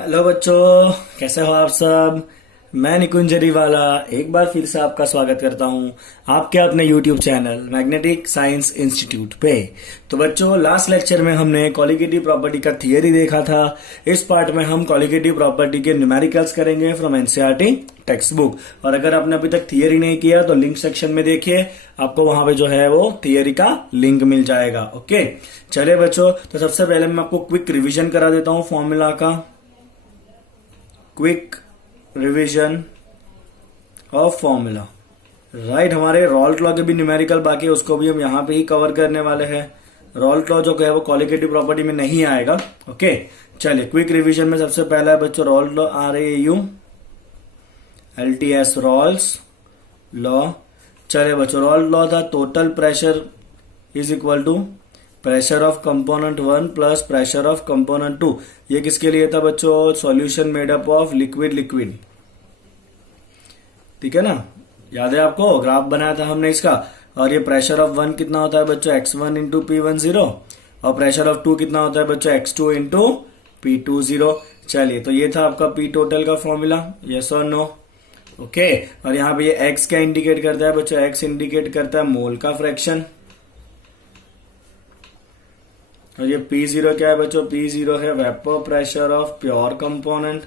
Hello बच्चों, कैसे हो आप सब। मैं निकुंज जरीवाला एक बार फिर से आपका स्वागत करता हूं आपके अपने YouTube channel magnetic science institute पे। तो बच्चों, लास्ट लेक्चर में हमने कॉलिगेटिव प्रॉपर्टी का थियरी देखा था। इस पार्ट में हम कॉलिगेटिव प्रॉपर्टी के न्यूमेरिकल्स करेंगे फ्रॉम एनसीईआरटी टेक्स्ट बुक। और अगर आपने अभी तक थियरी नहीं किया तो लिंक सेक्शन में देखिए, आपको वहां पे जो है वो थियरी का लिंक मिल जाएगा। ओके, चलिए बच्चों, तो सबसे पहले मैं आपको क्विक रिविजन करा देता हूँ फॉर्मूला का। Quick revision of formula. Right, हमारे रॉल्ट लॉ के भी न्यूमेरिकल बाकी है, उसको भी हम यहां पे ही कवर करने वाले हैं। रॉल्ट लॉ जो है वो कॉलिगेटिव प्रॉपर्टी में नहीं आएगा। ओके, चलिए क्विक रिवीजन में सबसे पहला है बच्चों Raoult law, RAU LTS Raoult's law. चलिए बच्चों, रॉल्ट लॉ था total pressure is equal to pressure of component 1 plus pressure of component 2। ये किसके लिए था बच्चों? Solution made up of liquid liquid. ठीक है ना, याद है आपको? ग्राफ बनाया था हमने इसका। और ये प्रेशर ऑफ 1 कितना होता है बच्चों? x1 into P10। और प्रेशर ऑफ 2 कितना होता है बच्चों? x2 into P20। चलिए, तो ये था आपका P टोटल का फॉर्मूला। यस और नो? ओके, और यहाँ पे ये x क्या इंडिकेट करता है बच्चों? x इंडिकेट करता है मोल का फ्रैक्शन। और ये P0 क्या है बच्चों? P0 है vapour pressure of pure component.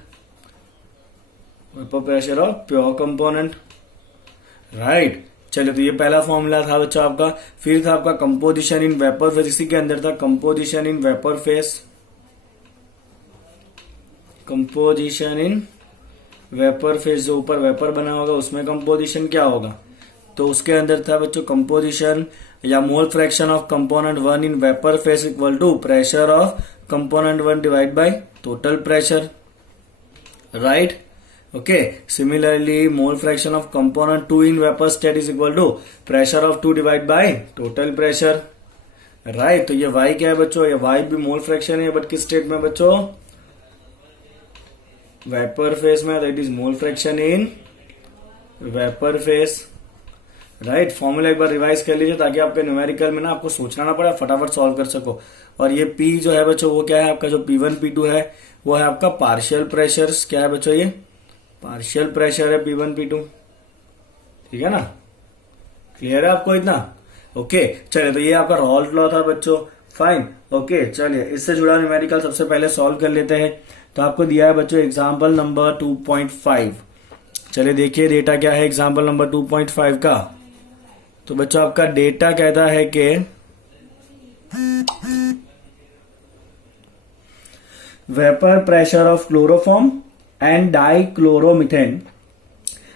Vapour pressure of pure component. Right, चलिए, तो ये पहला फॉर्मूला था बच्चों आपका। फिर था आपका कंपोजिशन इन वेपर फेस। इसी के अंदर था composition in vapour face. Composition in vapour face, जो ऊपर वेपर बना होगा उसमें कंपोजिशन क्या होगा? तो उसके अंदर था बच्चों कंपोजिशन या mole fraction of component 1 in vapour phase equal to pressure of component 1 divide by total pressure. Right, okay. Similarly mole fraction of component 2 in vapour state is equal to pressure of 2 divide by total pressure. Right, तो ये y क्या है बच्चों? ये y भी mole fraction है, but किस state में बच्चों? वेपर फेस में। That is mole fraction in vapour face. Right, formula एक बार रिवाइज कर लीजिए ताकि आपके न्यूमेरिकल में ना आपको सोचना ना पड़े, फटाफट सॉल्व कर सको। और ये P जो है बच्चों वो क्या है आपका? जो P1 P2 है वो है आपका पार्शियल प्रेशर। क्या है बच्चों? ये पार्शियल प्रेशर है P1 P2। ठीक है ना, क्लियर है आपको इतना? ओके, चलिए, तो ये आपका रॉल्ट लॉ था बच्चों। Fine, okay. चलिए, इससे जुड़ा न्यूमेरिकल सबसे पहले सॉल्व कर लेते हैं। तो आपको दिया है बच्चों एग्जाम्पल नंबर 2.5। चलिए देखिए डेटा क्या है एग्जाम्पल नंबर 2.5 का। तो बच्चों आपका डेटा कहता है कि vapour pressure of chloroform and dichloromethane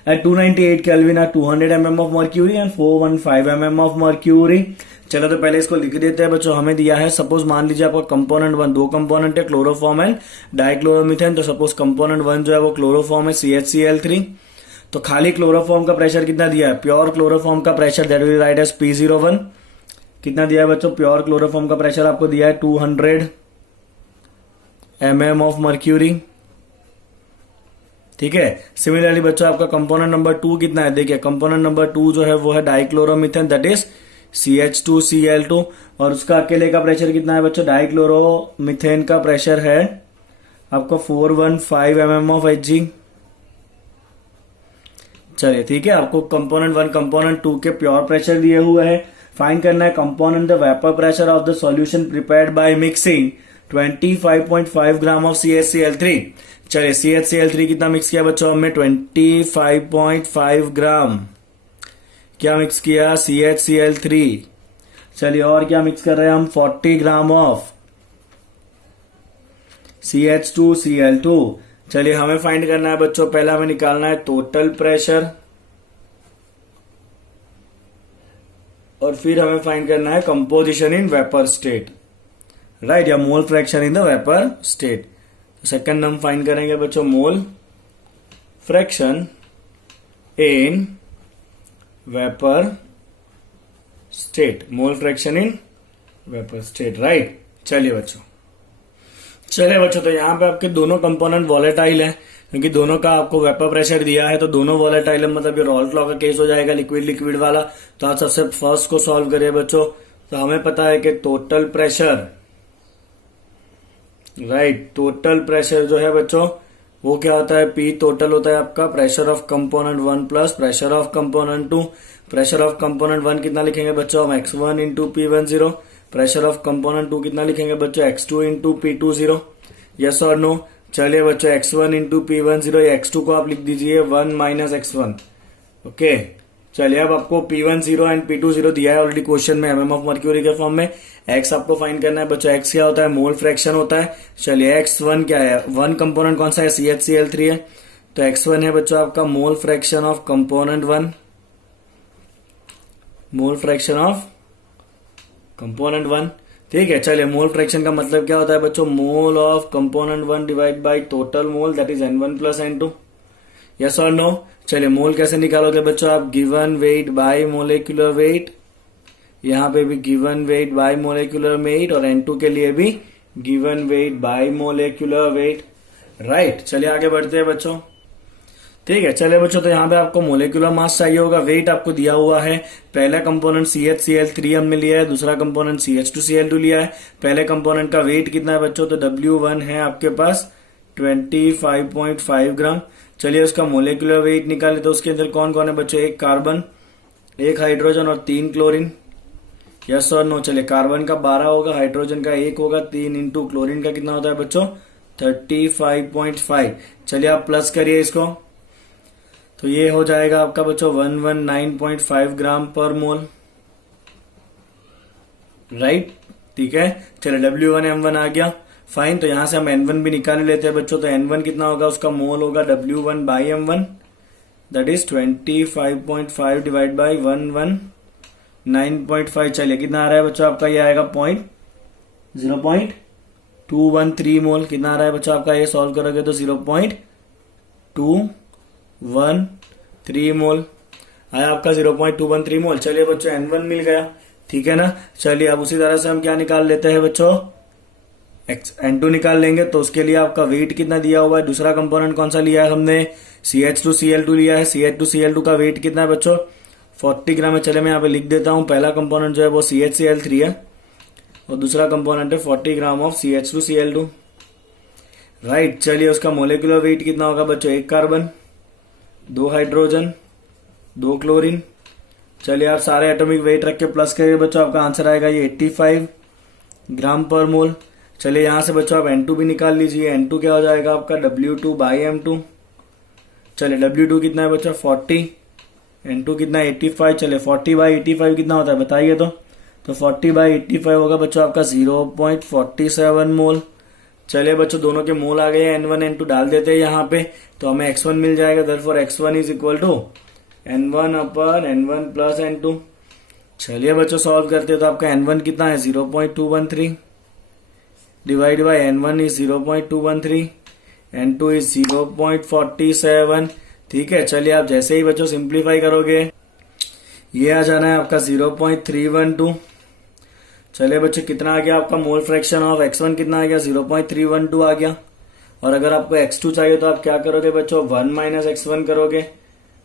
at 298 Kelvin at 200 mm of mercury and 415 mm of mercury। चलो, तो पहले इसको लिख देते हैं बच्चों। हमें दिया है, सपोज मान लीजिए आपका कंपोनेंट 1, दो कंपोनेंट है क्लोरोफॉर्म एंड डाइक्लोरोमीथेन। तो सपोज कंपोनेंट 1 जो है वो क्लोरोफॉर्म है CHCl3। तो खाली क्लोरोफॉर्म का प्रेशर कितना दिया है? प्योर क्लोरोफॉर्म का pressure that will write as P01। कितना दिया है बच्चों? प्योर क्लोरोफॉर्म का प्रेशर आपको दिया है 200 mm ऑफ मर्क्यूरी। ठीक है। सिमिलरली बच्चों आपका कंपोनेंट नंबर 2 कितना है? देखिए, कंपोनेंट नंबर 2 जो है वो है डाइक्लोरोमीथेन दैट इज CH2Cl2। और उसका अकेले का प्रेशर कितना है बच्चों? डाइक्लोरोमीथेन का प्रेशर है आपका 415 mm ऑफ Hg। चलिए, ठीक है, आपको कंपोनेंट 1 कंपोनेंट 2 के प्योर प्रेशर दिए हुए हैं। फाइंड करना है component the vapour pressure of the solution prepared by mixing 25.5 gram of CHCl3। चलिए, CHCl3 कितना मिक्स किया बच्चों हमने? 25.5 ग्राम क्या मिक्स किया? CHCl3। चलिए, और क्या मिक्स कर रहे हैं हम? 40 ग्राम ऑफ CH2Cl2। चलिए, हमें फाइंड करना है बच्चों, पहला हमें निकालना है टोटल प्रेशर और फिर हमें फाइंड करना है composition in vapour state. Right, या mole fraction in the vapour state. Second हम फाइंड करेंगे बच्चों mole fraction in vapour state. Mole fraction in vapour state. Right, चलिए बच्चों, तो यहां पे आपके दोनों कंपोनेंट वॉलेटाइल है, क्योंकि दोनों का आपको वेपर प्रेशर दिया है, तो दोनों वॉलेटाइल है, मतलब ये रॉल्ट लॉ का केस हो जाएगा लिक्विड लिक्विड वाला। तो आप सबसे फर्स्ट को सॉल्व करिए बच्चों। तो हमें पता है कि total pressure right. Total pressure जो है बच्चों वो क्या होता है, पी टोटल होता है आपका pressure of component 1 plus pressure of component 2। Pressure of component 1 कितना लिखेंगे बच्चों हम, x1 into P10। Pressure of component 2 कितना लिखेंगे बच्चों, x2 इंटू P20। यस और नो। चलिए बच्चों x1 इंटू P10, या x2 को आप लिख दीजिए 1 माइनस x1। ओके, चलिए अब आपको P10 एंड P20 दिया है ऑलरेडी क्वेश्चन में एमएम ऑफ मर्क्यूरी के फॉर्म में। x आपको फाइंड करना है बच्चों, x क्या होता है, मोल फ्रैक्शन होता है। चलिए x1 क्या है, वन कंपोनेंट कौन सा है, CH3 है, तो x1 है बच्चों आपका मोल fraction of component 1, mole fraction of component 1। ठीक है, चलिए मोल फ्रैक्शन का मतलब क्या होता है बच्चों, mole of component 1 divide by total mole, that is N1 plus N2। Yes और नो। चलिए मोल कैसे निकालोगे बच्चों आप, given weight by molecular weight, यहाँ पे भी given weight by molecular weight, और N2 के लिए भी given weight by molecular weight. Right, चलिए आगे बढ़ते हैं बच्चों। ठीक है, चलिए बच्चों, तो यहाँ पे आपको मोलिकुलर मास चाहिए होगा, वेट आपको दिया हुआ है। पहला कंपोनेंट CH हमने लिया है, दूसरा कंपोनेंट CH2Cl2 लिया है। पहले कंपोनेंट का वेट कितना है बच्चों, तो W1 है आपके पास 25.5 ग्राम। चलिए उसका मोलिकुलर वेट निकाले, तो उसके अंदर कौन कौन है बच्चों, एक कार्बन, एक हाइड्रोजन और 3 क्लोरीन। यस और नो। चलिए कार्बन का 12 होगा, हाइड्रोजन का 1 होगा, 3 इंटू क्लोरीन का कितना होता है बच्चों 35.5। चलिए आप प्लस करिए इसको, तो ये हो जाएगा आपका बच्चों 119.5 ग्राम पर मोल। राइट, ठीक है। चलिए W1 M1 आ गया, फाइन। तो यहां से हम N1 भी निकाल लेते हैं बच्चों, तो N1 कितना होगा, उसका मोल होगा W1 by M1, that is 25.5 divide by 119.5। चलिए कितना आ रहा है बच्चों आपका, ये आएगा 0.213 मोल। कितना आ रहा है बच्चों आपका, ये सॉल्व करोगे तो 0.213 मोल आया आपका, 0.213 मोल। चलिए बच्चों N1 मिल गया, ठीक है ना। चलिए अब उसी तरह से हम क्या निकाल लेते हैं बच्चों, N2 निकाल लेंगे। तो उसके लिए आपका वेट कितना दिया हुआ है, दूसरा कंपोनेंट कौन सा लिया है हमने, CH2Cl2 लिया है। CH2Cl2 का वेट कितना है बच्चों, 40 ग्राम है। चले मैं यहाँ पे लिख देता हूँ, पहला कंपोनेंट जो है वो CHCl3 है, और दूसरा कंपोनेंट है 40 ग्राम ऑफ CH2Cl2। राइट, चलिए उसका मोलिकुलर वेट कितना होगा बच्चों, एक कार्बन, 2 हाइड्रोजन, 2 क्लोरीन। चलिए आप सारे एटॉमिक वेट रख के प्लस करिए बच्चों, आपका आंसर आएगा ये 85 ग्राम पर मोल। चलिए यहां से बच्चों आप N2 भी निकाल लीजिए, N2 क्या हो जाएगा आपका W2 बाई M2। चलिए W2 कितना है बच्चों 40, N2 कितना है 85। चलिए 40 बाई 85 कितना होता है बताइए, तो 40 बाई 85 होगा बच्चों आपका 0.47 मोल। चलिए बच्चों दोनों के मोल आ गए, N1 N2 डाल देते हैं यहाँ पे, तो हमें x1 मिल जाएगा। Therefore x1 is equal to N1 upon N1 plus N2। चलिए बच्चों सॉल्व करते हैं, तो आपका N1 कितना है 0.213 divide by N1 is 0.213, N2 is 0.47। ठीक है, चलिए आप जैसे ही बच्चों सिंप्लीफाई करोगे ये आ जाना है आपका 0.312। चलिए बच्चों कितना आ गया आपका मोल फ्रैक्शन ऑफ x1 कितना आ गया 0.312 आ गया। और अगर आपको x2 चाहिए तो आप क्या करोगे बच्चों 1 माइनस x1 करोगे,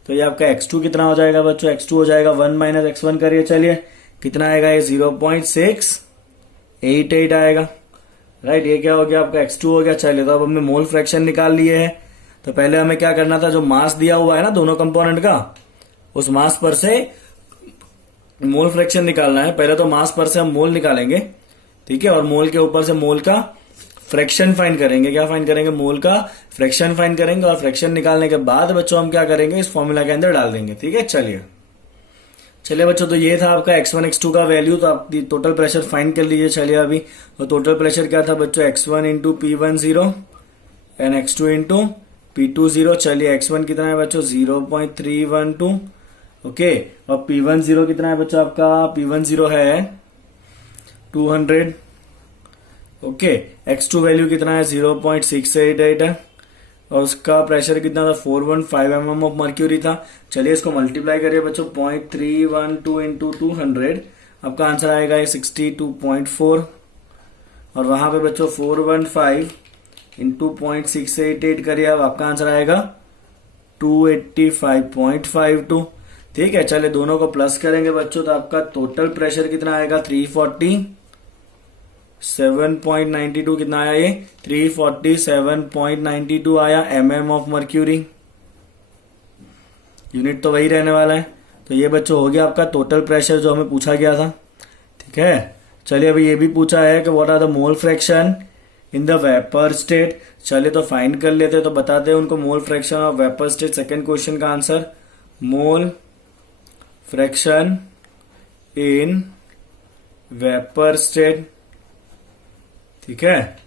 तो ये आपका x2 कितना हो जाएगा बच्चों, x2 हो जाएगा 1 माइनस x1 करिए। चलिए कितना आएगा ये 0.688 आएगा। राइट, ये क्या हो गया आपका x2 हो गया। चलिए तो अब हमने मोल फ्रैक्शन निकाल लिए है, तो पहले हमें क्या करना था, जो मास दिया हुआ है ना दोनों कंपोनेंट का, उस मास पर से मोल फ्रैक्शन निकालना है। पहले तो मास पर से हम मोल निकालेंगे, ठीक है, और मोल के ऊपर से मोल का फ्रैक्शन फाइंड करेंगे। क्या फाइंड करेंगे, मोल का फ्रैक्शन फाइंड करेंगे, और फ्रैक्शन निकालने के बाद बच्चों हम क्या करेंगे, इस फॉर्मूला के अंदर डाल देंगे। ठीक है, चलिए बच्चों, तो ये था आपका x1 x2 का वैल्यू। तो आप टोटल प्रेशर फाइंड कर लीजिए। चलिए अभी तो टोटल प्रेशर क्या था बच्चों, x1 into P10 and x2 into P20। चलिए x1 कितना है बच्चों 0.312, ओके, और P10 कितना है बच्चों आपका, P10 है 200, ओके। x2 वैल्यू कितना है 0.688 है, और उसका प्रेशर कितना था 415 mm ऑफ मर्क्यूरी था। चलिए इसको मल्टीप्लाई करिए बच्चों, 0.312 इंटू 200, आपका आंसर आएगा ये 62.4, और वहां पे बच्चों 415 इंटू 0.688 करिए, अब आपका आंसर आएगा 285.52। ठीक है, चलिए दोनों को प्लस करेंगे बच्चों, तो आपका टोटल प्रेशर कितना आएगा 340 7.92 कितना आया ये 347.92 आया mm ऑफ मर्क्यूरी। यूनिट तो वही रहने वाला है। तो ये बच्चों हो गया आपका टोटल प्रेशर जो हमें पूछा गया था। ठीक है, चलिए अभी ये भी पूछा है कि what are the mole fraction in the vapour state. चलिए तो फाइंड कर लेते हैं, तो बताते हैं उनको mole fraction of vapour state. Second question का answer mole fraction in vapour state. ठीक है,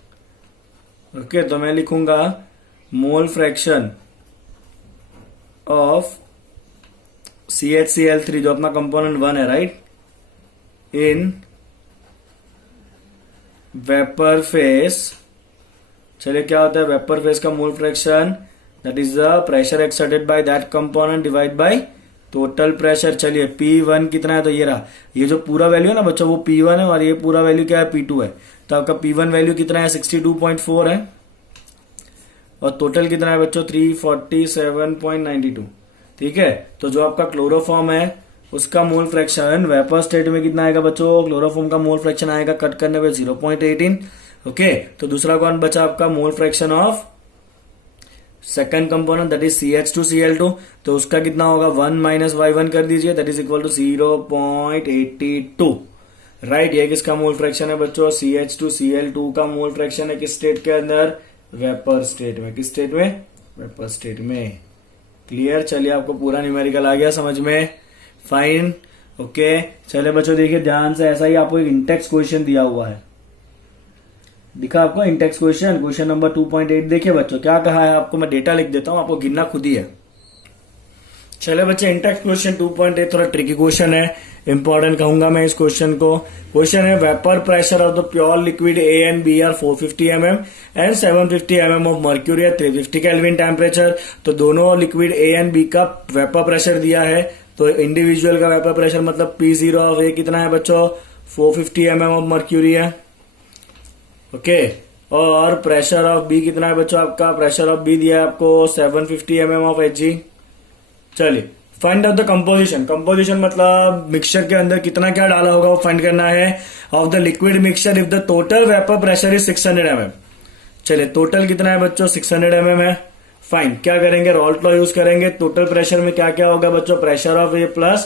ओके, तो मैं लिखूंगा मोल फ्रैक्शन ऑफ CHCl3 जो अपना कंपोनेंट 1 है, राइट, इन वेपर फेस। चलिए क्या होता है वेपर फेस का mole fraction, that is the pressure exerted by that component divide by total pressure. चलिए P1 कितना है, तो ये रहा, ये जो पूरा वैल्यू है ना बच्चों वो P1 है और ये पूरा वैल्यू क्या है P2 है। तो आपका P1 वैल्यू कितना है 62.4 है और टोटल कितना है बच्चों 347.92। ठीक है, तो जो आपका क्लोरोफॉर्म है उसका मोल फ्रैक्शन वेपर स्टेट में कितना आएगा बच्चों, क्लोरोफॉर्म का मोल फ्रैक्शन आएगा कट करने पे 0.18। ओके, तो दूसरा कौन बचा आपका मोल fraction of second component that is CH2Cl2, तो उसका कितना होगा 1 माइनस y1 कर दीजिए, that is equal to 0.82। Right, ये किसका मोल फ्रैक्शन है बच्चों, CH2Cl2 का मोल फ्रैक्शन है किस स्टेट के अंदर, वेपर स्टेट में। किस स्टेट में, वेपर स्टेट में। क्लियर, चलिए आपको पूरा न्यूमेरिकल आ गया समझ में, फाइन। ओके, चलिए बच्चों देखिए ध्यान से, ऐसा ही आपको एक इंटेक्स क्वेश्चन दिया हुआ है, दिखा आपको इंटेक्स क्वेश्चन, क्वेश्चन नंबर 2.8। देखिए बच्चों क्या कहा है आपको, मैं डेटा लिख देता हूं, आपको गिनना खुद ही है। चलिए बच्चे इंटेक्स क्वेश्चन 2.8 थोड़ा ट्रिकी क्वेश्चन है, इंपॉर्टेंट कहूंगा मैं इस क्वेश्चन को। क्वेश्चन है vapour pressure of the pure liquid A and B are 450 mm and 750 mm of mercury at 350 kelvin temperature. तो दोनों लिक्विड A एंड B का वेपर प्रेशर दिया है, तो इंडिविजुअल का वेपर प्रेशर मतलब P0 ऑफ A कितना है बच्चों 450 mm ऑफ मर्क्यूरी है। ओके, और प्रेशर ऑफ बी कितना है बच्चों, आपका प्रेशर ऑफ बी दिया है आपको 750 mm ऑफ Hg। चलिए find out the composition. Composition मतलब मिक्सचर के अंदर कितना क्या डाला होगा वो फाइंड करना है of the liquid mixture if the total vapour pressure is 600 mm। चलिए टोटल कितना है बच्चों 600 mm है। फाइन, क्या करेंगे, रॉल्ट लॉ यूज करेंगे। टोटल प्रेशर में क्या क्या होगा बच्चों, pressure of A plus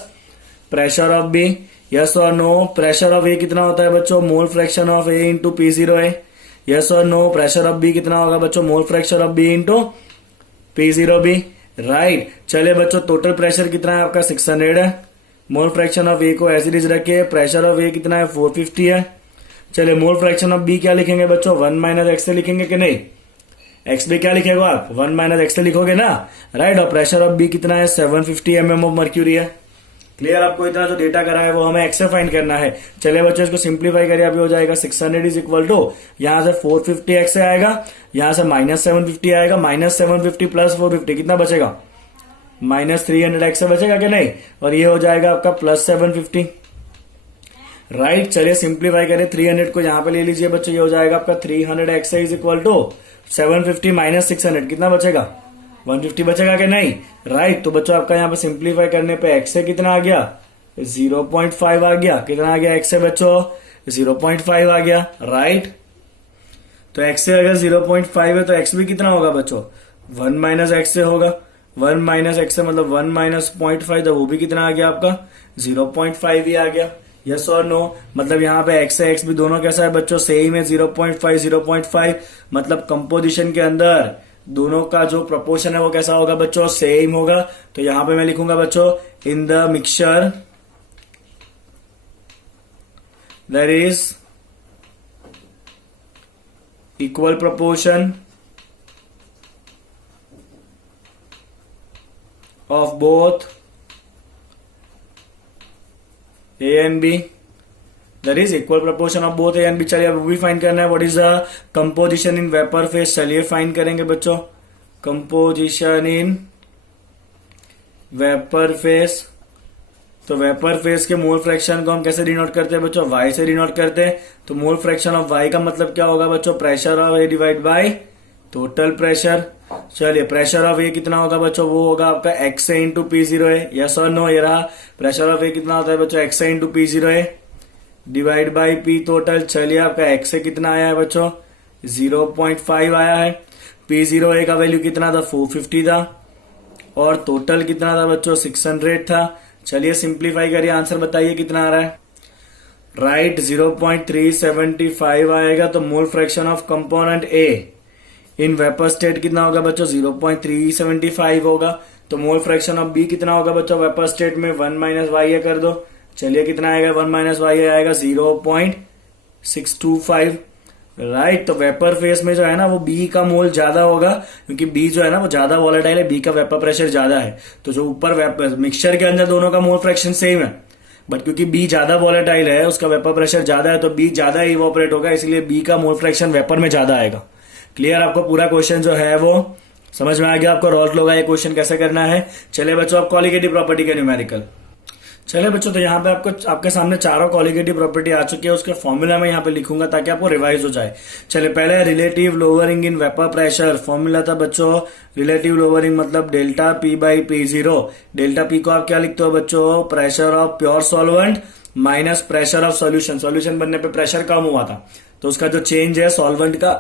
pressure of B, yes और नो। प्रेशर ऑफ ए कितना होता है बच्चों, mole fraction of A into P0 है, यस और नो। प्रेशर ऑफ बी कितना होगा बच्चों, mole fraction of B into P0 B, right. चलिए बच्चों टोटल प्रेशर कितना है आपका 600 है, मोल फ्रैक्शन ऑफ ए को एज इट इज रखिए, प्रेशर ऑफ ए कितना है 450 है। चलिए मोल फ्रैक्शन ऑफ बी क्या लिखेंगे बच्चों, 1 माइनस एक्स से लिखेंगे कि नहीं, एक्स बी क्या लिखेगा आप 1 माइनस एक्स से लिखोगे ना, राइट। और प्रेशर ऑफ बी कितना है 750 mm ऑफ मर्क्यूरी है। क्लियर, आपको इतना जो डेटा करा है वो हमें एक्स से फाइंड करना है। चलिए बच्चों इसको सिंप्लीफाई करिए, अभी हो जाएगा 600 इज इक्वल टू, यहां से 450 एक्स से आएगा, यहां से माइनस 750 आएगा, माइनस 750 प्लस 450 कितना बचेगा, माइनस 300 एक्स से बचेगा कि नहीं, और ये हो जाएगा आपका प्लस 750, राइट। चलिए सिंप्लीफाई करें, 300 को यहां पे ले लीजिए बच्चों, ये हो जाएगा आपका 300 x is equal to 750 minus 600 कितना बचेगा, 150 बचेगा कि नहीं, राइट। तो बच्चों आपका यहाँ पे सिंप्लीफाई करने पे एक्स से कितना आ गया 0.5 आ गया, कितना आ गया एक्स से बच्चों 0.5 आ गया, राइट। तो एक्स से अगर 0.5 है तो एक्स भी कितना होगा बच्चों 1 माइनस एक्स से होगा, 1 माइनस एक्स से मतलब 1 माइनस 0.5, तो वो भी कितना आ गया आपका 0.5 ही आ गया, यस और नो। मतलब यहाँ पे एक्स है एक्स भी दोनों कैसा है बच्चों सेम है 0.5 0.5, मतलब कंपोजिशन के अंदर दोनों का जो प्रपोर्शन है वो कैसा होगा बच्चों सेम होगा। तो यहां पे मैं लिखूंगा बच्चों in the mixture there is equal proportion of both A and B, there is equal proportion of both A and B। चलिए अब भी फाइंड करना है what is the composition in vapour face. चलिए फाइंड करेंगे बच्चों कंपोजिशन इन वेपर फेस। तो vapour face के मोल फ्रैक्शन को हम कैसे डिनोट करते हैं बच्चों, Y से डिनोट करते हैं। तो मोल फ्रैक्शन ऑफ Y का मतलब क्या होगा बच्चों, pressure of A divide by total pressure. चलिए प्रेशर ऑफ ए कितना होगा बच्चों, वो होगा आपका एक्स इंटू P0 है, यस और नो। ये रहा प्रेशर ऑफ ए कितना होता है बच्चों एक्स इंटू P0 है। Divide by P total. चलिए आपका एक्स से कितना आया है बच्चों 0.5 आया है। P0A का वैल्यू कितना था 450 था और टोटल कितना था बच्चों 600 था। चलिए सिंप्लीफाई करिए, आंसर बताइए कितना आ रहा है। राइट 0.375 आएगा। तो मोल fraction of component A in vapour state कितना होगा बच्चों 0.375 होगा। तो मोल फ्रैक्शन ऑफ बी कितना होगा बच्चों वेपर स्टेट में 1 माइनस वाई कर दो। चलिए कितना आएगा 1 माइनस वाई आएगा 0.625। राइट तो वेपर फेस में जो है ना वो बी का मोल ज्यादा होगा क्योंकि बी जो है ना वो ज्यादा वॉलेटाइल है, बी का वेपर प्रेशर ज्यादा है। तो जो ऊपर वेपर मिक्सचर के अंदर दोनों का मोल फ्रैक्शन सेम है, बट क्योंकि बी ज्यादा वॉलेटाइल है उसका वेपर प्रेशर ज्यादा है तो बी ज्यादा इवोपरेट होगा, इसलिए बी का मोल फ्रैक्शन वेपर में ज्यादा आएगा। क्लियर, आपको पूरा क्वेश्चन जो है वो समझ में आ गया। आपको रॉल्ट लगा ये क्वेश्चन कैसे करना है। चलिए बच्चों आप कॉलिगेटिव प्रॉपर्टी के न्यूमेरिकल। चलिए बच्चों तो यहाँ पे आपके सामने चारों कॉलिगेटिव प्रॉपर्टी आ चुकी है, उसके फॉर्मूला में यहाँ पे लिखूंगा ताकि आपको रिवाइज हो जाए। चलिए पहले relative lowering in vapour pressure. Formula था बच्चों रिलेटिव लोअरिंग मतलब delta P by P0। Delta P को आप क्या लिखते हो बच्चों pressure of pure solvent minus pressure of solution. Solution बनने पे प्रेशर कम हुआ था तो उसका जो चेंज है सॉल्वेंट का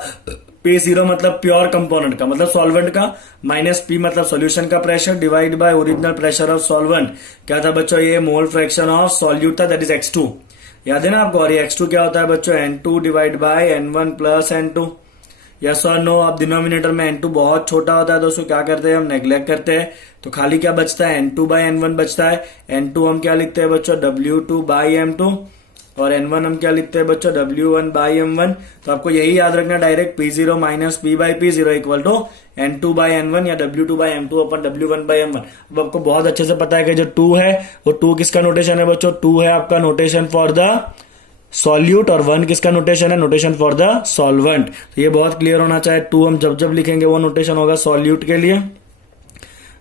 P0 मतलब प्योर कंपोनेंट का मतलब सॉल्वेंट का माइनस P मतलब सॉल्यूशन का pressure divide by original pressure of solvent. क्या था बच्चों ये मोल फ्रैक्शन ऑफ सॉल्यूट था दैट इज X2। याद है ना आपको। और ये X2 क्या होता है बच्चों N2 divide by N1 plus N2। Yes और नो। अब डिनोमिनेटर में N2 बहुत छोटा होता है तो उसको क्या करते हैं हम नेग्लेक्ट करते हैं तो खाली क्या बचता है N2 बाय N1 बचता है। N2 हम क्या लिखते हैं बच्चों W2 बाई M2 और N1 हम क्या लिखते हैं बच्चों W1 बाई M1। तो आपको यही याद रखना direct P0 minus P by P0 equal to N2 by N1 या W2 by M2 upon W1 by M1। अब आपको बहुत अच्छे से पता है कि जो 2 है वो 2 किसका नोटेशन है बच्चों 2 है आपका नोटेशन फॉर द सॉल्यूट और 1 किसका नोटेशन है नोटेशन फॉर द सॉल्वेंट। तो ये बहुत क्लियर होना चाहिए। 2 हम जब जब लिखेंगे वो नोटेशन होगा सॉल्यूट के लिए,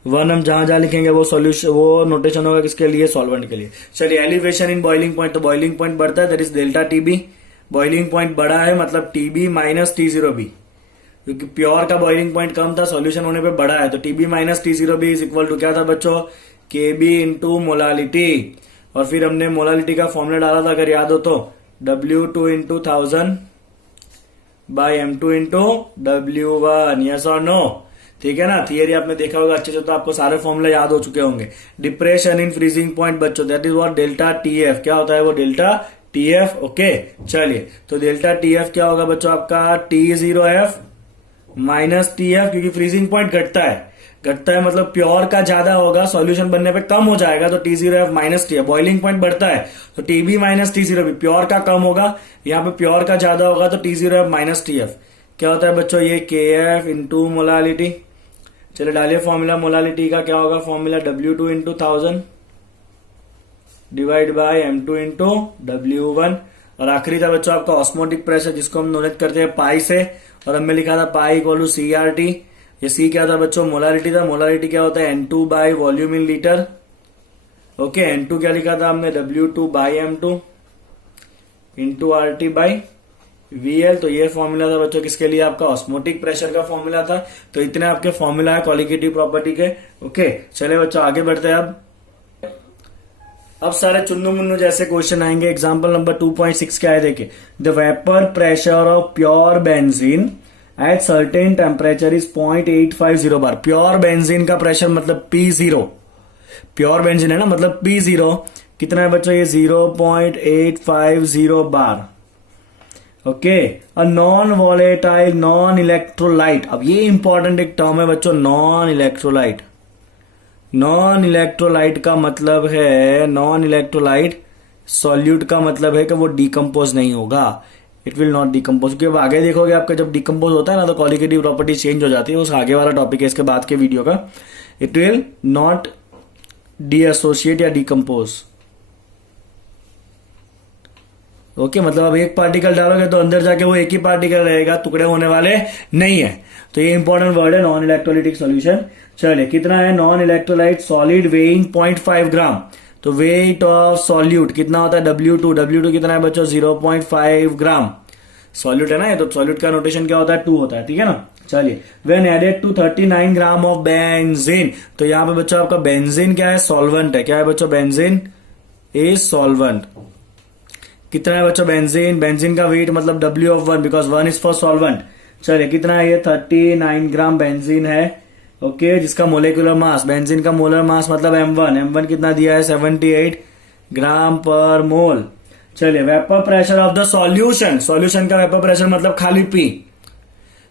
1 हम जहां जहां लिखेंगे वो सॉल्यूशन वो नोटेशन होगा किसके लिए सॉल्वेंट के लिए। चलिए एलिवेशन इन बॉइलिंग पॉइंट। तो बॉइलिंग पॉइंट बढ़ता है that is delta TB. Boiling point बड़ा है मतलब टीबी माइनस T0B क्योंकि प्योर का बॉइलिंग पॉइंट कम था सॉल्यूशन होने पे बड़ा है तो TB minus T0B is equal to क्या था बच्चों केबी इंटू मोलालिटी। और फिर हमने मोलालिटी का फॉर्मूला डाला था अगर याद हो तो W2 into 1000 by M2 into W1। Yes और नो। ठीक है ना। थियरी आपने देखा होगा अच्छे से तो आपको सारे फॉर्मूला याद हो चुके होंगे। डिप्रेशन इन फ्रीजिंग पॉइंट बच्चों that is what delta TF। क्या होता है वो डेल्टा TF। ओके चलिए तो डेल्टा TF क्या होगा बच्चों आपका T0F माइनस TF क्योंकि फ्रीजिंग पॉइंट घटता है मतलब प्योर का ज्यादा होगा सॉल्यूशन बनने पे कम हो जाएगा तो T0F minus TF। Boiling point बढ़ता है तो TB माइनस T0B प्योर का कम होगा, यहाँ पे प्योर का ज्यादा होगा तो T0F माइनस TF। क्या होता है बच्चों ये KF इंटू मोलालिटी। चलिए डालिए फॉर्मूला मोलालिटी का क्या होगा formula W2 into 1000 divide by M2 into W1। और आखिरी था बच्चों आपका ऑस्मोटिक प्रेशर जिसको हम नोट करते हैं पाई से और हमने लिखा था पाई इक्वल टू CRT। ये C क्या था बच्चों मोलालिटी था। मोलालिटी क्या होता है N2 by volume in litre. Okay N2 क्या लिखा था हमने W2 by M2 into RT by VL। तो ये फॉर्मूला था बच्चों किसके लिए आपका ऑस्मोटिक प्रेशर का फॉर्मूला था। तो इतने आपके फॉर्मूला है कॉलिगेटिव प्रॉपर्टी के। ओके चले बच्चों आगे बढ़ते हैं। अब सारे चुन्नू मुन्नू जैसे क्वेश्चन आएंगे। एग्जांपल नंबर 2.6 क्या है देखिए the vapour pressure of pure benzene at certain temperature is 0.850 bar. Pure benzene का प्रेशर मतलब P0 प्योर बेंजीन है ना मतलब P0 कितना है बच्चों ये 0.850 bar. Okay a non volatile non electrolyte. अब ये इंपॉर्टेंट एक टर्म है बच्चों नॉन इलेक्ट्रोलाइट। नॉन इलेक्ट्रोलाइट का मतलब है नॉन इलेक्ट्रोलाइट सॉल्यूट का मतलब है कि वो डिकम्पोज नहीं होगा। इट विल नॉट डिकम्पोज क्योंकि आगे देखोगे आपका जब डिकम्पोज होता है ना तो कॉलिगेटिव प्रॉपर्टी चेंज हो जाती है। उस आगे वाला टॉपिक है इसके बाद के वीडियो का। इट विल नॉट डीएसोसिएट या डिकम्पोज। ओके मतलब अब एक पार्टिकल डालोगे तो अंदर जाके वो एक ही पार्टिकल रहेगा, टुकड़े होने वाले नहीं है। तो ये इंपॉर्टेंट वर्ड है नॉन इलेक्ट्रोलाइटिक सॉल्यूशन। चलिए कितना है नॉन इलेक्ट्रोलाइट सॉलिड वेइंग 0.5 ग्राम। तो वेट ऑफ सॉल्यूट कितना होता है W2 कितना है बच्चों 0.5 ग्राम। सॉल्यूट है ना ये तो सॉल्यूट का नोटेशन क्या होता है 2 होता है। ठीक है ना। चलिए when added to 39 gram of benzene. तो यहाँ पे बच्चों आपका बेंजीन क्या है सॉल्वेंट है। क्या है बच्चों बेंजीन इज सॉल्वेंट। कितना है बच्चों बेंजीन, बेंजीन का वेट मतलब W(1) because 1 is for solvent. चलिए कितना है ये 39 ग्राम बेंजीन है। ओके जिसका मोलिकुलर मास, बेंजीन का मोलर मास मतलब M1 कितना दिया है 78 ग्राम पर मोल। चलिए vapour pressure of the solution, solution का वेपर प्रेशर मतलब खाली P,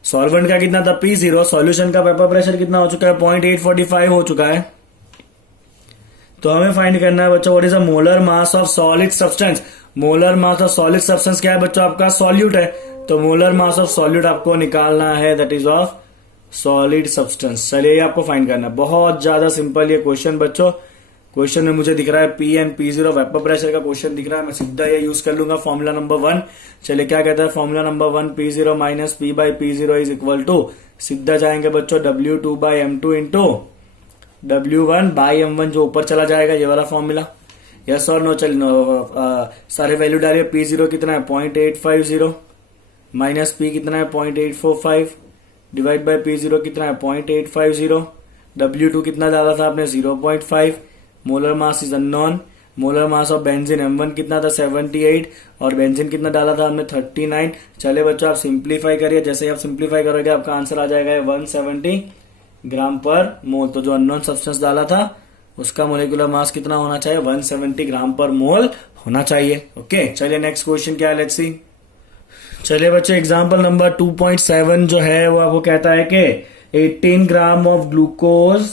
सॉल्वेंट का कितना था P0, सॉल्यूशन का वेपर प्रेशर कितना हो चुका है 0.845 हो चुका है। तो हमें फाइंड करना है बच्चों what is a molar mass of solid substance. Molar mass of solid substance क्या है बच्चों आपका सॉल्यूट है, तो मोलर मास ऑफ सॉल्यूट आपको निकालना है that is of solid substance. चलिए ये आपको फाइंड करना है, बहुत ज्यादा सिंपल ये क्वेश्चन बच्चों। क्वेश्चन में मुझे दिख रहा है P and P0 vapour pressure का क्वेश्चन दिख रहा है, मैं सीधा ये यूज कर लूंगा फॉर्मूला नंबर 1। चलिए क्या कहता है formula number 1, P0 minus P/P0 is equal to, सीधा जाएंगे बच्चों W2/M2 इंटू W1/M1 जो ऊपर चला जाएगा, ये वाला फॉर्मूला। यस और नो, चलिए सारे वैल्यू डालिए। P0 कितना है 0.850 माइनस P कितना है 0.845 डिवाइड बाय P0 कितना है 0.850, W2 कितना डाला था आपने 0.5, molar mass is unknown, molar mass of benzene M1 कितना था 78 और बेंजीन कितना डाला था हमने 39। चले बच्चों आप सिंप्लीफाई करिए, जैसे ही आप सिंप्लीफाई करोगे आपका आंसर आ जाएगा 170 ग्राम पर मोल। तो जो अननोन सब्सटेंस डाला था उसका मोलिकुलर मास कितना होना चाहिए 170 ग्राम पर मोल होना चाहिए। ओके चलिए नेक्स्ट क्वेश्चन क्या है लेट्स सी। चलिए बच्चों एग्जांपल नंबर 2.7 जो है वो आपको कहता है कि 18 gram of glucose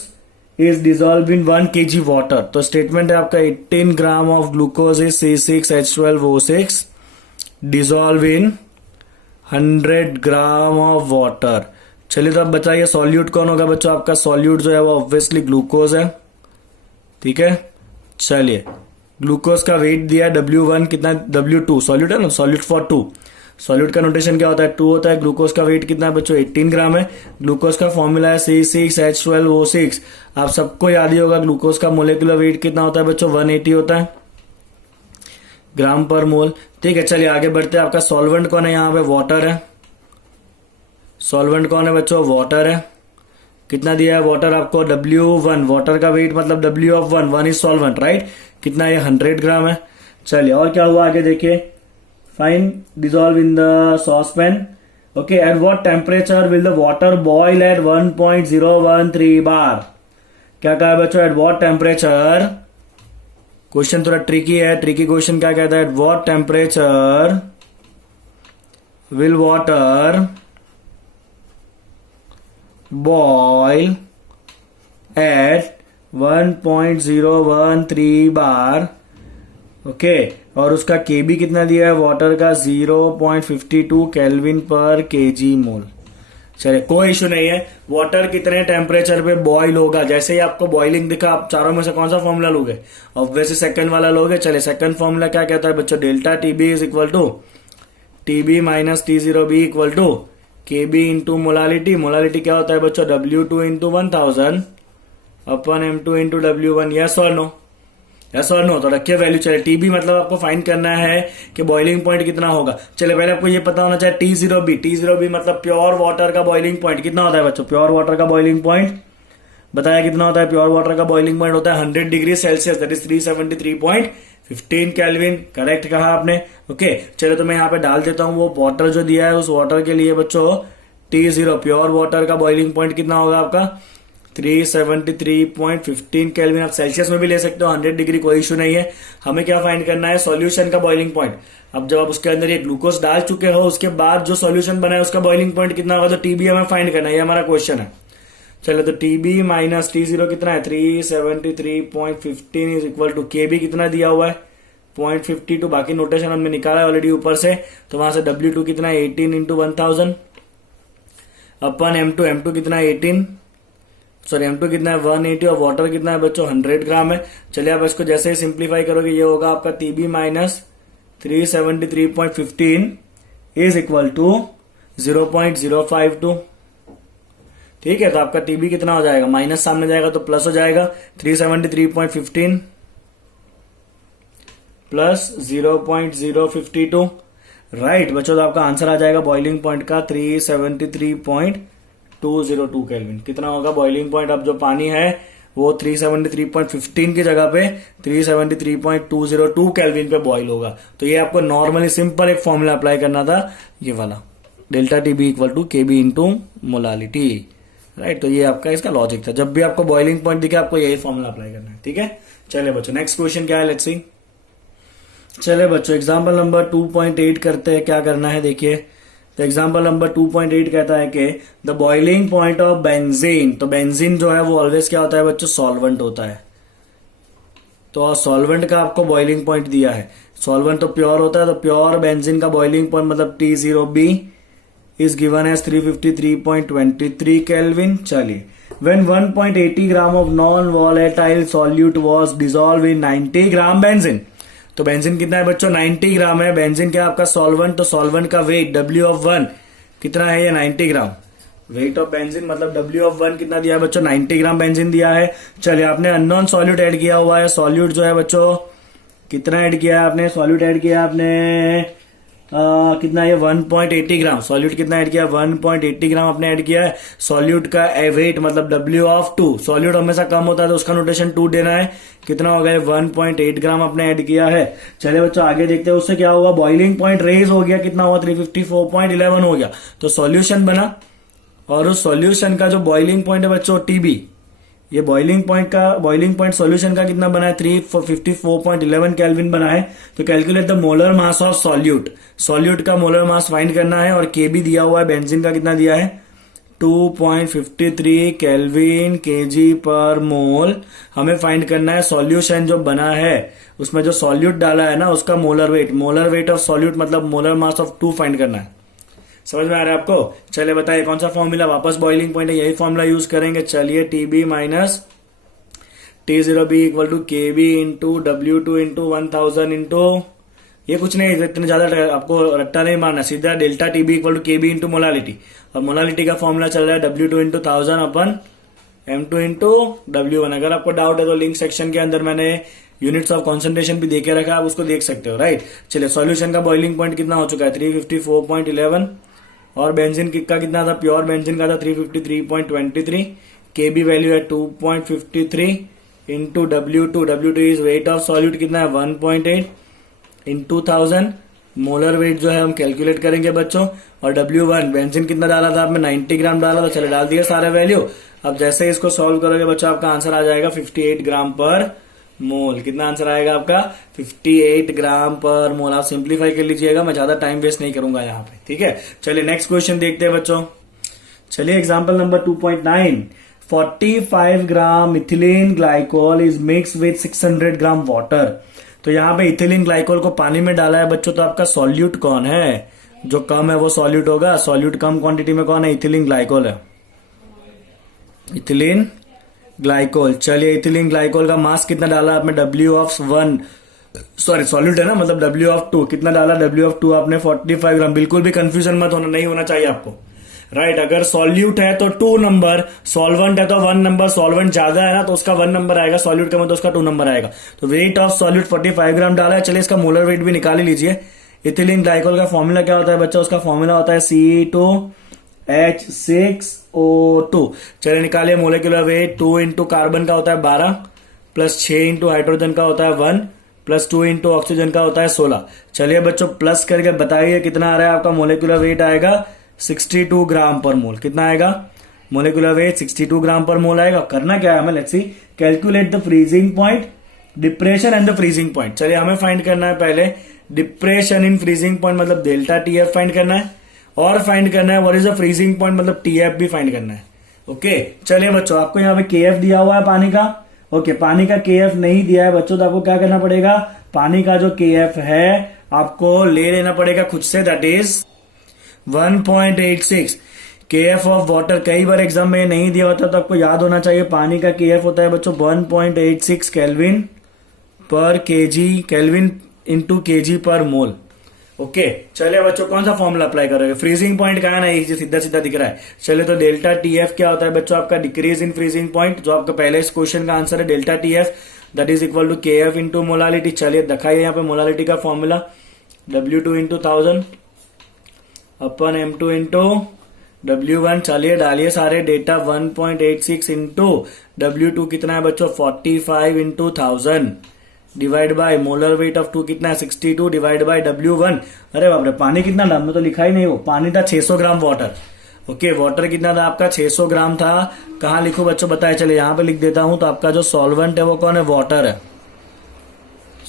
is dissolve in 1 kg water. तो स्टेटमेंट है आपका 18 gram of glucose is C6H12O6 dissolve in 100 gram of water. चलिए तो अब बताइए सॉल्यूट कौन होगा बच्चों, आपका सॉल्यूट जो है वो ऑब्वियसली ग्लूकोज है। ठीक है चलिए ग्लूकोज का वेट दिया W1 कितना, W2 सॉल्यूट है ना, सॉल्यूट फॉर 2, सॉल्यूट का नोटेशन क्या होता है 2 होता है। ग्लूकोज का वेट कितना है बच्चों 18 ग्राम है। ग्लूकोज का फॉर्मूला है C6H12O6, आप सबको याद ही होगा ग्लूकोज का मोलिकुलर वेट कितना होता है बच्चों 180 होता है ग्राम पर मोल। ठीक है चलिए आगे बढ़ते हैं। आपका सॉल्वेंट कौन है यहाँ पे, वाटर है। सॉल्वेंट कौन है बच्चों, वाटर है। कितना दिया है वाटर आपको W1, वाटर का वेट मतलब W(1), 1 इज सॉल्वेंट राइट, कितना ये 100 ग्राम है। चलिए और क्या हुआ आगे देखिए, fine dissolve in the saucepan. Okay at what temperature will the water boil at 1.013 bar. क्या कहा है बच्चों एट व्हाट टेम्परेचर, क्वेश्चन थोड़ा ट्रिकी है, ट्रिकी क्वेश्चन क्या कहता है at what temperature will water boil at 1.013 bar. Okay और उसका केबी कितना दिया है वाटर का 0.52 केल्विन पर केजी मोल। चलिए कोई इशू नहीं है, वाटर कितने टेम्परेचर पे बॉईल होगा, जैसे ही आपको बॉइलिंग दिखा आप चारों में से कौन सा फॉर्मूला लोगे, ऑब्वियसली सेकंड वाला लोगे। चलिए सेकंड फॉर्मूला क्या कहता है बच्चों, delta TB is equal to TB minus T0B equal to KB into molality. Molality क्या होता है बच्चों W2 into 1000 upon M2 into W1। Yes और नो, यस और नो, तो रखिए वैल्यू। चलिए टीबी मतलब आपको फाइंड करना है कि बॉइलिंग पॉइंट कितना होगा। चलिए पहले आपको ये पता होना चाहिए T0B, T0B मतलब प्योर वाटर का बॉइलिंग पॉइंट कितना होता है बच्चों, प्योर वाटर का बॉइलिंग पॉइंट बताया कितना होता है, प्योर वाटर का बॉइलिंग पॉइंट होता है 100 degree Celsius that is 373.15 kelvin. Correct कहा आपने। ओके चलो तो मैं यहाँ पे डाल देता हूँ वो वाटर जो दिया है, उस वाटर के लिए बच्चों T0 प्योर वाटर का बॉइलिंग पॉइंट कितना होगा आपका 373.15 केल्विन। आप सेल्सियस में भी ले सकते हो, 100 डिग्री कोई इशू नहीं है। हमें क्या फाइंड करना है, सॉल्यूशन का बॉइलिंग पॉइंट। अब जब आप उसके अंदर ये ग्लूकोज डाल चुके हो उसके बाद जो सॉल्यूशन बना है उसका बॉइलिंग पॉइंट कितना होगा, तो टीबी हमें फाइंड करना है, ये हमारा क्वेश्चन है। चलो तो टीबी माइनस T0 कितना है 373.15 इज इक्वल टू केबी कितना दिया हुआ है 0.52, बाकी नोटेशन हमने निकाला है ऑलरेडी ऊपर से, तो वहां से W2 कितना है 18 इंटू 1000 अपन M2 कितना है 18, सॉरी M2 कितना है 180 और वाटर कितना है बच्चों 100 ग्राम है। चलिए आप इसको जैसे ही सिंप्लीफाई करोगे ये होगा आपका TB minus 373.15 is equal to 0.052। ठीक है तो आपका TB कितना हो जाएगा, माइनस सामने जाएगा तो प्लस हो जाएगा 373.15 प्लस 0.052 राइट बच्चों। तो आपका आंसर आ जाएगा बॉइलिंग पॉइंट का 373.202 केल्विन। कितना होगा बॉइलिंग पॉइंट, अब जो पानी है वो 373.15 की जगह पे 373.202 केल्विन पे बॉईल होगा। तो ये आपको नॉर्मली सिंपल एक फॉर्मूला अप्लाई करना था, ये वाला delta T B equal to K B into molality, right. तो ये आपका इसका लॉजिक था, जब भी आपको बॉइलिंग पॉइंट दिखे आपको यही फॉर्मूला अप्लाई करना है, ठीक है। चलिए बच्चों नेक्स्ट क्वेश्चन क्या है, लेट्स सी। चलिए बच्चों एग्जाम्पल नंबर 2.8 करते हैं, क्या करना है देखिए। तो एग्जाम्पल नंबर 2.8 कहता है कि the boiling point of benzene, तो बेंजीन जो है वो ऑलवेज क्या होता है बच्चों, सॉल्वेंट होता है। तो सॉल्वेंट का आपको बॉइलिंग पॉइंट दिया है, सॉल्वेंट तो प्योर होता है, तो प्योर बेंजीन का बॉइलिंग पॉइंट मतलब T0B is given as 353.23 kelvin. चलिए when 1.80 gram of non volatile solute was dissolve in 90 gram benzene, तो बेंजीन कितना है बच्चों, 90 ग्राम है। बेंजीन क्या आपका सॉल्वेंट, तो सॉल्वेंट का वेट W(1) कितना है, ये 90 ग्राम। वेट ऑफ बेंजीन मतलब W(1) कितना दिया है बच्चों, 90 ग्राम बेंजीन दिया है। चलिए आपने अननोन सॉल्यूट ऐड किया हुआ है, सॉल्यूट जो है बच्चों कितना ऐड किया है आपने, सॉल्यूट ऐड किया आपने कितना, ये 1.80 ग्राम। सॉल्यूट कितना ऐड किया, 1.80 ग्राम आपने ऐड किया है। सॉल्यूट का वेट मतलब W(2), सॉल्यूट हमेशा कम होता है तो उसका नोटेशन 2 देना है। कितना हो गया, 1.8 ग्राम आपने ऐड किया है। चलिए बच्चों आगे देखते हैं उससे क्या हुआ, बॉइलिंग पॉइंट रेज हो गया, कितना हुआ 354.11 हो गया। तो सॉल्यूशन बना, और उस सॉल्यूशन का जो बॉइलिंग पॉइंट है बच्चों TB, ये बॉइलिंग पॉइंट सॉल्यूशन का कितना बना है, 354.11 केल्विन बना है। तो calculate the molar mass of solute, solute का मोलर मास फाइंड करना है, और केबी दिया हुआ है, बेंजीन का कितना दिया है 2.53 केल्विन केजी पर मोल। हमें फाइंड करना है सॉल्यूशन जो बना है उसमें जो सॉल्यूट डाला है ना उसका मोलर वेट ऑफ सॉल्यूट मतलब मोलर मास ऑफ 2 फाइंड करना है। समझ में आ रहा है आपको। चलिए बताइए कौन सा फॉर्मूला, वापस बॉइलिंग पॉइंट है, यही फॉर्मूला यूज करेंगे। चलिए TB minus T0B equal to KB into W2 into 1000 into, ये कुछ नहीं, इतने ज्यादा आपको रट्टा नहीं मारना, सीधा delta TB equal to KB into molality. और मोलालिटी का फॉर्मूला चल रहा है W2 into 1000 upon M2 into W1। अगर आपको डाउट है तो लिंक सेक्शन के अंदर मैंने यूनिट्स ऑफ कॉन्सेंट्रेशन भी देके रखा है, आप उसको देख सकते हो, राइट। चलिए सॉल्यूशन का बॉइलिंग पॉइंट कितना हो चुका है 354.11, और बेंजीन का कितना था, प्योर बेंजीन का था 353.23, केबी वैल्यू है 2.53 into W2 is weight of solute कितना है 1.8 इंटू 1000, मोलर वेट जो है हम कैलकुलेट करेंगे बच्चों। और W1 बेंजीन कितना डाला था आपने, 90 ग्राम डाला था। चले डाल दिया सारे वैल्यू। अब जैसे इसको सॉल्व करोगे बच्चों आपका आंसर आ जाएगा 58 ग्राम पर मोल। कितना आंसर आएगा आपका 58 ग्राम पर मोल। आप सिंप्लीफाई कर लीजिएगा, मैं ज्यादा टाइम वेस्ट नहीं करूंगा यहाँ पे, ठीक है। चलिए नेक्स्ट क्वेश्चन देखते हैं बच्चों। चलिए example number 2.9, 45 gram ethylene glycol is mix with 600 gram water. तो यहाँ पे इथिलीन ग्लाइकोल को पानी में डाला है बच्चों, तो आपका सॉल्यूट कौन है, जो कम है वो सॉल्यूट होगा। सॉल्यूट कम क्वांटिटी में कौन है, इथिलीन ग्लाइकोल है, इथिलीन ग्लाइकोल। चलिए इथिलीन ग्लाइकोल का मास कितना डाला आपने, W(1), सॉरी सॉल्यूट है ना मतलब W(2), कितना डाला W(2) आपने 45 ग्राम। बिल्कुल भी कंफ्यूजन मत होना, नहीं होना चाहिए आपको, राइट। अगर सॉल्यूट है तो 2 नंबर, सॉल्वेंट है तो 1 नंबर, सॉल्वेंट ज्यादा है ना तो उसका 1 नंबर आएगा, सॉल्यूट कम है तो उसका 2 नंबर आएगा। तो वेट ऑफ सॉल्यूट 45 ग्राम डाला है। चलिए इसका मोलर वेट भी निकाल ही लीजिए। इथिलीन ग्लाइकोल का फॉर्मूला क्या होता है बच्चा, उसका फॉर्मूला होता है C2H6O2। चलिए निकालिए मोलिकुलर वेट। 2 इंटू कार्बन का होता है 12, प्लस 6 इंटू हाइड्रोजन का होता है 1, प्लस 2 इंटू ऑक्सीजन का होता है 16। चलिए बच्चों प्लस करके बताइए कितना आ रहा है आपका मोलिकुलर वेट आएगा 62 ग्राम पर मोल। कितना आएगा मोलिकुलर वेट 62 ग्राम पर मोल आएगा। करना क्या है हमें, let's see calculate the freezing point, depression and the freezing point. चलिए हमें फाइंड करना है पहले डिप्रेशन इन फ्रीजिंग पॉइंट मतलब डेल्टा TF फाइंड करना है, और फाइंड करना है what is the freezing point मतलब TF भी फाइंड करना है। ओके चलिए बच्चों आपको यहाँ पे KF दिया हुआ है पानी का। ओके पानी का KF नहीं दिया है बच्चों, तो आपको क्या करना पड़ेगा, पानी का जो KF है आपको ले लेना पड़ेगा खुद से, that is 1.86 KF of water. कई बार एग्जाम में नहीं दिया होता तो आपको याद होना चाहिए, पानी का KF होता है बच्चों 1.86 केल्विन पर केजी, केल्विन इंटू केजी पर मोल। ओके चलिए बच्चों कौन सा फॉर्मूला अप्लाई करोगे, फ्रीजिंग पॉइंट का है ना, ये सीधा सीधा दिख रहा है। चलिए तो डेल्टा TF क्या होता है बच्चों, आपका डिक्रीज इन फ्रीजिंग पॉइंट, जो आपका पहले इस क्वेश्चन का आंसर है delta TF that is equal to KF into molality. चलिए दिखाइए यहाँ पे मोलालिटी का formula W2 into 1000 upon M2 into W1 चलिए डालिए सारे डेटा 1.86 इंटू W2 कितना है बच्चों 45 into 1000 divide by molar weight of 2 कितना है 62 डिवाइड बाय W1। अरे बाप रे पानी कितना था, हमने तो लिखा ही नहीं वो। पानी था 600 ग्राम वाटर। ओके वाटर कितना था आपका 600 ग्राम था। कहाँ लिखो बच्चों बताए, चले यहाँ पे लिख देता हूं। तो आपका जो सॉल्वेंट है वो कौन है, वाटर है।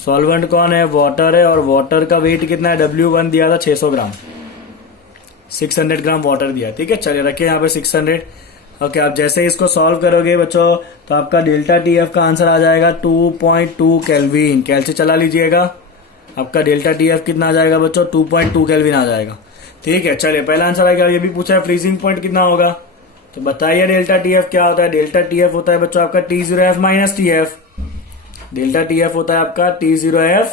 सॉल्वेंट कौन है, वाटर है। और वाटर का वेट कितना है, W1 दिया था 600 ग्राम, 600 ग्राम वाटर दिया। ठीक है चलिए रखिए यहाँ पे 600। ओके आप जैसे ही इसको सॉल्व करोगे बच्चों तो आपका डेल्टा TF का आंसर आ जाएगा 2.2 केल्विन। कैलसी चला लीजिएगा, आपका डेल्टा TF कितना आ जाएगा बच्चों 2.2 केल्विन आ जाएगा। ठीक है चलिए पहला आंसर आ गया। ये भी पूछा है फ्रीजिंग पॉइंट कितना होगा, तो बताइए डेल्टा TF क्या होता है। डेल्टा TF होता है बच्चों आपका T0F minus TF। Delta TF होता है आपका T0F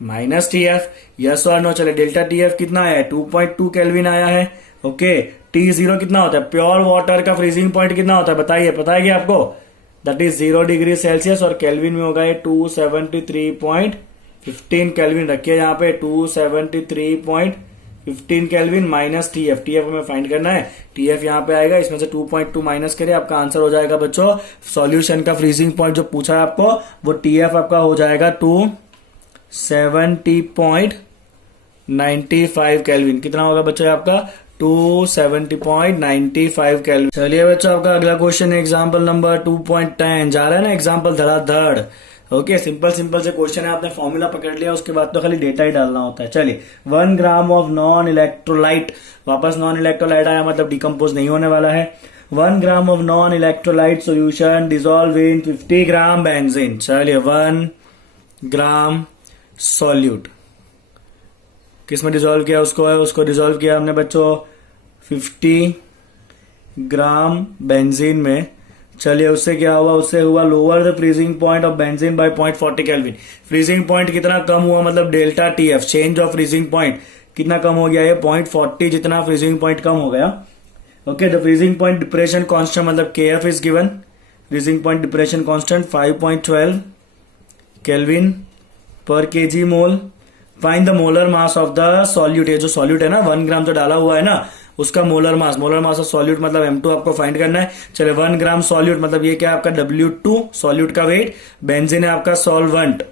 माइनस TF। यस और नो। चले डेल्टा TF कितना है 2.2 केल्विन आया है। ओके T0 कितना होता है, प्योर वाटर का फ्रीजिंग पॉइंट कितना होता है बताइए, पता है क्या आपको, दैट इज 0 डिग्री सेल्सियस। और केल्विन में होगा ये 273.15 केल्विन। रखिए यहाँ पे 273.15 केल्विन माइनस TF। TF हमें फाइंड करना है, TF यहाँ पे आएगा, इसमें से 2.2 माइनस करिए, आपका आंसर हो जाएगा बच्चों। सॉल्यूशन का फ्रीजिंग पॉइंट जो पूछा है आपको वो TF आपका हो जाएगा 270.95 केल्विन। कितना होगा बच्चों आपका 270.95 केल्विन। चलिए बच्चों आपका अगला क्वेश्चन एग्जांपल नंबर 2.10 जा रहा है ना, एग्जांपल धड़ाधड़। ओके सिंपल सिंपल से क्वेश्चन है, आपने फॉर्मूला पकड़ लिया, उसके बाद तो खाली डेटा ही डालना होता है। चलिए 1 ग्राम ऑफ नॉन इलेक्ट्रोलाइट, वापस नॉन इलेक्ट्रोलाइट आया मतलब डिकम्पोज नहीं होने वाला है। 1 ग्राम of non electrolyte solution dissolve in 50 gram benzene. चलिए 1 ग्राम सॉल्यूट किसमें डिजोल्व किया, उसको डिजोल्व किया हमने बच्चों 50 ग्राम बेंजीन में। चलिए उससे क्या हुआ, उससे हुआ lower the freezing point of benzene by 0.40 kelvin. Freezing point कितना कम हुआ, मतलब delta TF change of freezing point कितना कम हो गया, ये 0.40 जितना फ्रीजिंग पॉइंट कम हो गया। Okay the freezing point depression constant मतलब KF is given. Freezing point depression constant 5.12 kelvin पर kg mole. Find the molar mass of the solute. ये जो सॉल्यूट है ना 1 ग्राम जो डाला हुआ है ना उसका मोलर मास ऑफ सॉल्यूट मतलब M2 आपको फाइंड करना है। चले 1 ग्राम सॉल्यूट मतलब ये क्या है आपका W2 सॉल्यूट का वेट, बेंजीन है आपका सॉल्वेंट,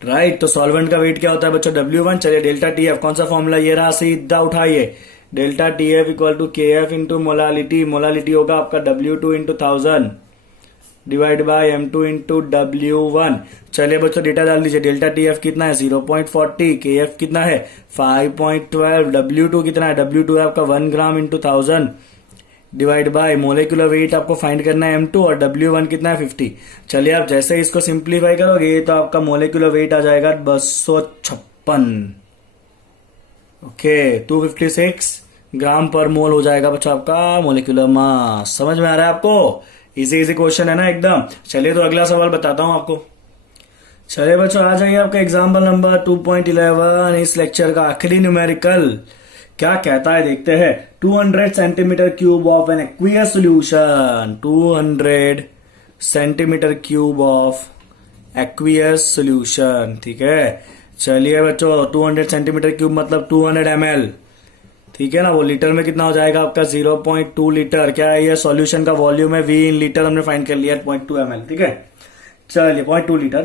राइट। तो सॉल्वेंट का वेट क्या होता है बच्चों W1। चलिए डेल्टा TF कौन सा फॉर्मूला, ये रहा सीधा उठाइए, delta TF equal to KF into molality. Molality होगा आपका W2 into 1000 divide by M2 into W1। चलिए बच्चों डेटा डाल दीजिए, डेल्टा TF कितना है 0.40, KF कितना है 5.12, W2 कितना है, W2 है आपका 1 gram into 1000 divide by molecular weight आपको फाइंड करना है M2 और W1 कितना है 50। चलिए आप जैसे इसको सिंप्लीफाई करोगे तो आपका मोलिकुलर वेट आ जाएगा 256। ओके 256 ग्राम पर मोल हो जाएगा बच्चों आपका मोलिकुलर मास। समझ में आ रहा है आपको, इजी क्वेश्चन है ना एकदम। चलिए तो अगला सवाल बताता हूं आपको। चलिए बच्चों आ जाइए आपका एग्जाम्पल नंबर 2.11। इस लेक्चर का आखिरी न्यूमेरिकल क्या कहता है देखते हैं। 200 centimetre cube of an aqueous solution, 200 centimetre cube of aqueous solution. ठीक है चलिए बच्चों 200 सेंटीमीटर क्यूब मतलब 200 ml। ठीक है ना, वो लीटर में कितना हो जाएगा आपका 0.2 लीटर। क्या है ये सॉल्यूशन का वॉल्यूम है, V इन लीटर हमने फाइंड कर लिया 0.2 ml। ठीक है चलिए 0.2 लीटर।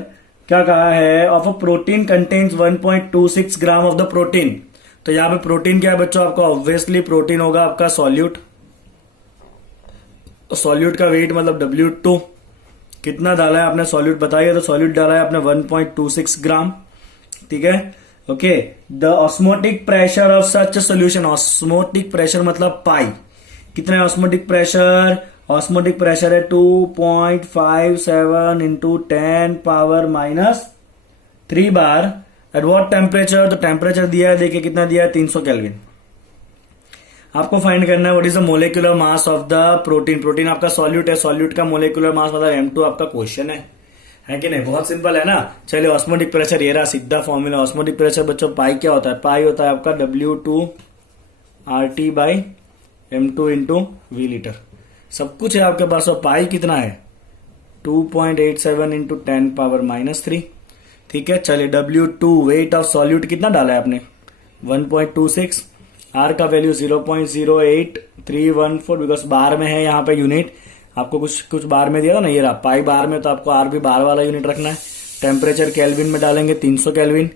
क्या कहा है, of a protein contains 1.26 gram of the protein. तो यहाँ पे प्रोटीन क्या है बच्चों आपका, ऑब्वियसली प्रोटीन होगा आपका सॉल्यूट। सॉल्यूट का वेट मतलब W2 कितना डाला है आपने सॉल्यूट बताइए, तो सॉल्यूट डाला है आपने 1.26 ग्राम। ठीक है okay the osmotic pressure of such solution. Osmotic pressure मतलब पाई, कितना है ऑस्मोटिक प्रेशर, ऑस्मोटिक प्रेशर है 2.57 into 10 power minus 3 bar. Eight what temperature, तो टेम्परेचर दिया है देखिए कितना दिया है 300 केल्विन। आपको फाइंड करना है what is the molecular mass of the protein. Protein आपका सॉल्यूट है, सॉल्यूट का मोलिकुलर मास मतलब M2 आपका क्वेश्चन है कि नहीं, बहुत सिंपल है ना। चलिए ऑस्मोटिक प्रेशर ये रहा सीधा फॉर्मूला। ऑस्मोटिक प्रेशर बच्चों पाई क्या होता है, पाई होता है आपका W2 RT by M2 into V litre. सब कुछ है आपके पास। और पाई कितना है 2.87 इंटू 10 पावर माइनस 3। ठीक है चलिए W2 वेट ऑफ सॉल्यूट कितना डाला है आपने 1.26। आर का वैल्यू 0.08314 बिकॉज बार में है यहाँ पे यूनिट, आपको कुछ बार में दिया था ना, ये रहा पाई बार में, तो आपको आर भी बार वाला यूनिट रखना है। टेम्परेचर केल्विन में डालेंगे 300 kelvin,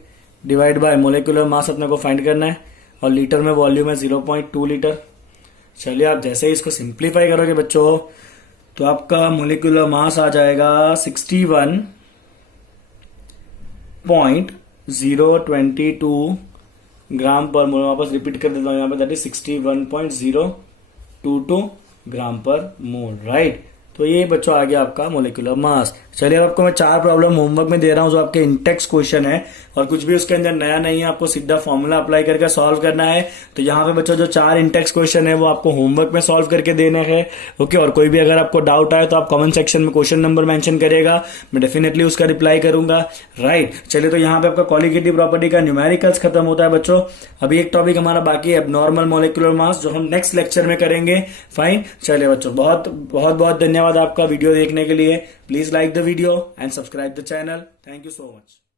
divide by molecular mass अपने को फाइंड करना है, और लीटर में वॉल्यूम है 0.2 लीटर। चलिए आप जैसे ही इसको सिंप्लीफाई करोगे बच्चों तो आपका मोलिकुलर मास आ जाएगा 61.022 ग्राम पर मोल। वापस रिपीट कर देता हूं यहाँ पे, दैट इज 61.022 ग्राम पर मोल, राइट। तो ये बच्चों आ गया आपका मोलिकुलर मास। चलिए अब आपको मैं 4 प्रॉब्लम होमवर्क में दे रहा हूं जो आपके इंटेक्स क्वेश्चन है, और कुछ भी उसके अंदर नया नहीं है, आपको सीधा फॉर्मूला अप्लाई करके सॉल्व करना है। तो यहाँ पे बच्चों जो 4 इंटेक्स क्वेश्चन है वो आपको होमवर्क में सॉल्व करके देने हैं, ओके। और कोई भी अगर आपको डाउट आए तो आप कमेंट सेक्शन में क्वेश्चन नंबर मेंशन करिएगा, मैं डेफिनेटली उसका रिप्लाई करूंगा, राइट। चलिए तो यहाँ पे आपका क्वालिटेटिव प्रॉपर्टी का न्यूमेरिकल्स खत्म होता है बच्चों। अभी एक टॉपिक हमारा बाकी है एब्नॉर्मल मोलिकुलर मास, जो हम नेक्स्ट लेक्चर में करेंगे, फाइन। चलिए बच्चों बहुत बहुत बहुत धन्यवाद आपका वीडियो देखने के लिए। Please like the video and subscribe the channel. Thank you so much.